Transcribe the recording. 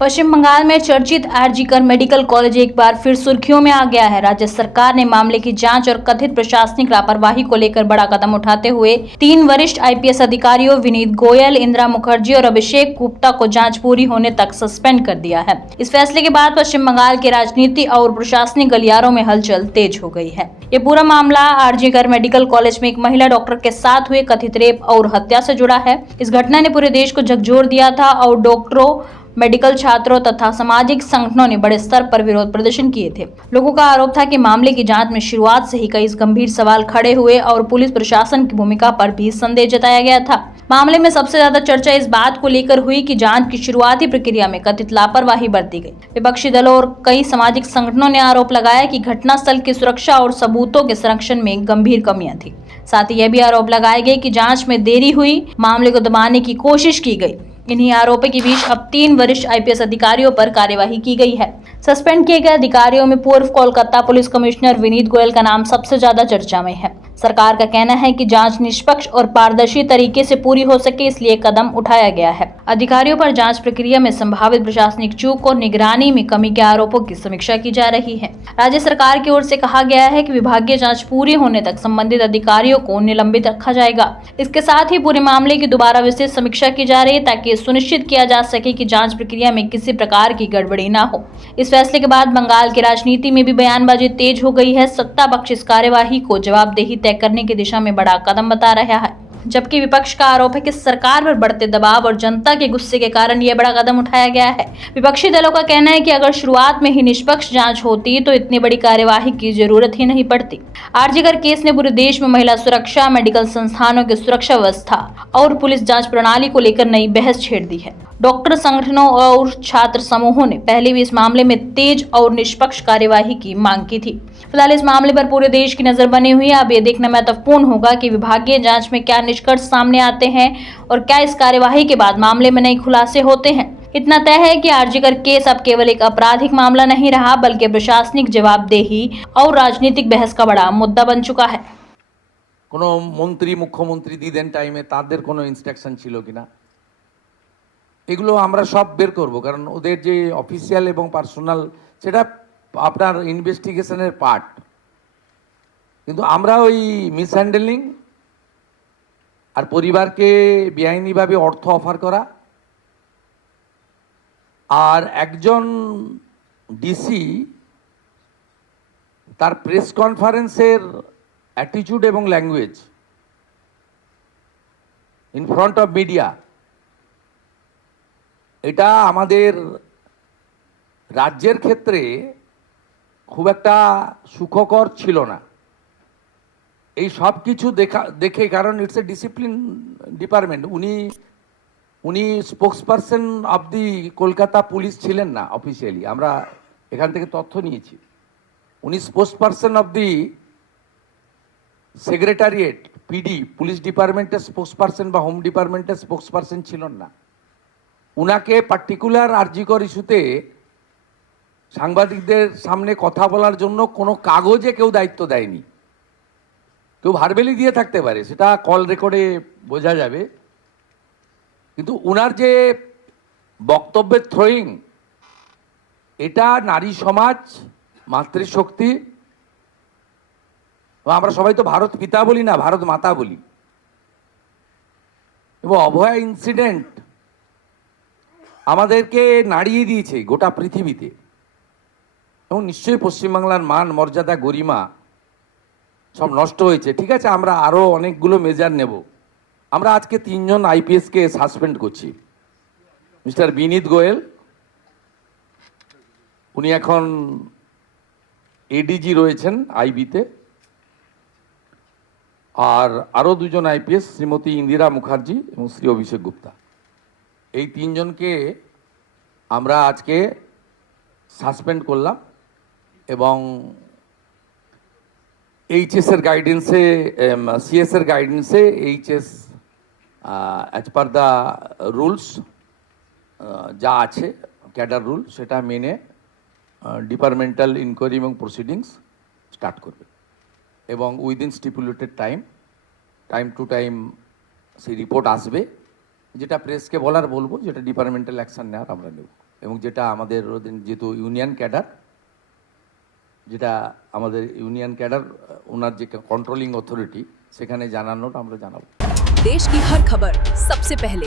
पश्चिम बंगाल में चर्चित RG Kar medical college एक बार फिर सुर्खियों में आ गया है। राज्य सरकार ने मामले की जांच और कथित प्रशासनिक लापरवाही को लेकर बड़ा कदम उठाते हुए 3 वरिष्ठ आईपीएस अधिकारियों विनीत गोयल, इंदिरा मुखर्जी और अभिषेक गुप्ता को जांच पूरी होने तक सस्पेंड कर दिया है। इस फैसले के बाद पश्चिम बंगाल की राजनीति और प्रशासनिक गलियारों में हलचल तेज हो गई है। ये पूरा मामला आरजीकर मेडिकल कॉलेज में एक महिला डॉक्टर के साथ हुए कथित रेप और हत्या से जुड़ा है। इस घटना ने पूरे देश को झकझोर दिया था और डॉक्टरों, मेडिकल छात्रों तथा सामाजिक संगठनों ने बड़े स्तर पर विरोध प्रदर्शन किए थे। लोगों का आरोप था कि मामले की जांच में शुरुआत से ही कई गंभीर सवाल खड़े हुए और पुलिस प्रशासन की भूमिका पर भी संदेह जताया गया था। मामले में सबसे ज्यादा चर्चा इस बात को लेकर हुई कि जांच की शुरुआती प्रक्रिया में कथित लापरवाही बरती गई। विपक्षी दलों और कई सामाजिक संगठनों ने आरोप लगाया कि घटनास्थल की सुरक्षा और सबूतों के संरक्षण में गंभीर कमियां थी। साथ ही यह भी आरोप लगाए गए कि जांच में देरी हुई, मामले को दबाने की कोशिश की गई। इन्हीं आरोपों के बीच अब 3 वरिष्ठ आईपीएस अधिकारियों पर कार्यवाही की गई है। सस्पेंड किए गए अधिकारियों में पूर्व कोलकाता पुलिस कमिश्नर विनीत गोयल का नाम सबसे ज्यादा चर्चा में है। सरकार का कहना है कि जांच निष्पक्ष और पारदर्शी तरीके से पूरी हो सके, इसलिए कदम उठाया गया है। अधिकारियों पर जांच प्रक्रिया में संभावित प्रशासनिक चूक और निगरानी में कमी के आरोपों की समीक्षा की जा रही है। राज्य सरकार की ओर से कहा गया है कि विभागीय जांच पूरी होने तक संबंधित अधिकारियों को निलंबित रखा जाएगा। इसके साथ ही पूरे मामले की दोबारा विशेष समीक्षा की जा रही है ताकि सुनिश्चित किया जा सके कि जांच प्रक्रिया में किसी प्रकार की गड़बड़ी न हो। इस फैसले के बाद बंगाल की राजनीति में भी बयानबाजी तेज हो गई है। सत्ता पक्ष इस कार्यवाही को जवाबदेही तय करने की दिशा में बड़ा कदम बता रहा है, जबकि विपक्ष का आरोप है कि सरकार पर बढ़ते दबाव और जनता के गुस्से के कारण यह बड़ा कदम उठाया गया है। विपक्षी दलों का कहना है कि अगर शुरुआत में ही निष्पक्ष जांच होती तो इतनी बड़ी कार्यवाही की जरूरत ही नहीं पड़ती। आरजीकर केस ने पूरे देश में महिला सुरक्षा, मेडिकल संस्थानों की सुरक्षा व्यवस्था और पुलिस जांच प्रणाली को लेकर नई बहस छेड़ दी है। डॉक्टर संगठनों और छात्र समूहों ने पहले भी इस मामले में तेज और निष्पक्ष कार्यवाही की मांग की थी। फिलहाल इस मामले पर पूरे देश की नजर बनी हुई है। अब ये देखना महत्वपूर्ण होगा कि विभागीय जांच में क्या निष्कर्ष सामने आते हैं और क्या इस कार्यवाही के बाद मामले में नए खुलासे होते हैं। इतना तय है कि आरजीकर केस अब केवल एक आपराधिक मामला नहीं रहा, बल्कि प्रशासनिक जवाबदेही और राजनीतिक बहस का बड़ा मुद्दा बन चुका है। কোনো মন্ত্রী মুখ্যমন্ত্রী দিদেন টাইমে তাদের কোনো ইনস্ট্রাকশন ছিল কিনা এগুলো আমরা সব বের করব, কারণ ওদের যে অফিসিয়াল এবং পার্সোনাল সেটা আপনার ইনভেস্টিগেশনের পার্ট। কিন্তু আমরা ওই মিসহ্যান্ডেলিং আর পরিবারকে বেআইনিভাবে অর্থ অফার করা আর একজন ডিসি তার প্রেস কনফারেন্সের অ্যাটিটিউড এবং language in front of media, এটা আমাদের রাজ্যের ক্ষেত্রে খুব একটা সুখকর ছিল না। এই সব কিছু দেখে, কারণ ইটস এ ডিসিপ্লিন ডিপার্টমেন্ট, উনি spokesperson of the Kolkata police ছিলেন না অফিসিয়ালি, আমরা এখান থেকে তথ্য নিয়েছি। উনি spokesperson of the secretariat PD police ডিপার্টমেন্টের স্পোক্সপারসন বা হোম ডিপার্টমেন্টের স্পোক্সপারসন ছিলেন না। উনাকে পার্টিকুলার আরজিকর ইস্যুতে সাংবাদিকদের সামনে কথা বলার জন্য কোনো কাগজে কেউ দায়িত্ব দেয়নি। কেউ ভার্বেলি দিয়ে থাকতে পারে, সেটা কল রেকর্ডে বোঝা যাবে, কিন্তু উনার যে বক্তব্যের থ্রোয়িং, এটা নারী সমাজ, মাতৃশক্তি, আমরা সবাই তো ভারত পিতা বলি না, ভারত মাতা বলি, এবং অভয়া ইনসিডেন্ট আমাদেরকে নাড়িয়ে দিয়েছে গোটা পৃথিবীতে, এবং নিশ্চয়ই পশ্চিমবাংলার মান, মর্যাদা, গরিমা সব নষ্ট হয়েছে। ঠিক আছে, আমরা আরও অনেকগুলো মেজার নেব। আমরা আজকে 3 জন আইপিএসকে সাসপেন্ড করছি। মিস্টার বিনীত গোয়েল, উনি এখন এডিজি রয়েছেন আইবিতে, আর আরও 2 জন আইপিএস, শ্রীমতী ইন্দিরা মুখার্জি এবং শ্রী অভিষেক গুপ্তা। এই 3 জনকে আমরা আজকে সাসপেন্ড করলাম, এবং এইচএস এর গাইডেন্সে, সিএস এর গাইডেন্সে HS as per the rules যা আছে ক্যাডার রুল, সেটা মেনে ডিপার্টমেন্টাল ইনকোয়ারি এবং প্রসিডিংস স্টার্ট করবে, এবং within stipulated time to time সেই রিপোর্ট আসবে। যেটা প্রেসকে বলার বলবো, যেটা ডিপার্টমেন্টাল অ্যাকশন নেওয়ার আমরা নেব। এবং যেটা আমাদের যেহেতু ইউনিয়ন ক্যাডার, যেটা আমাদের ইউনিয়ন ক্যাডার ওনার যে কন্ট্রোলিং অথরিটি, সেখানে জানানোটা আমরা জানাবো। देश की हर खबर सबसे पहले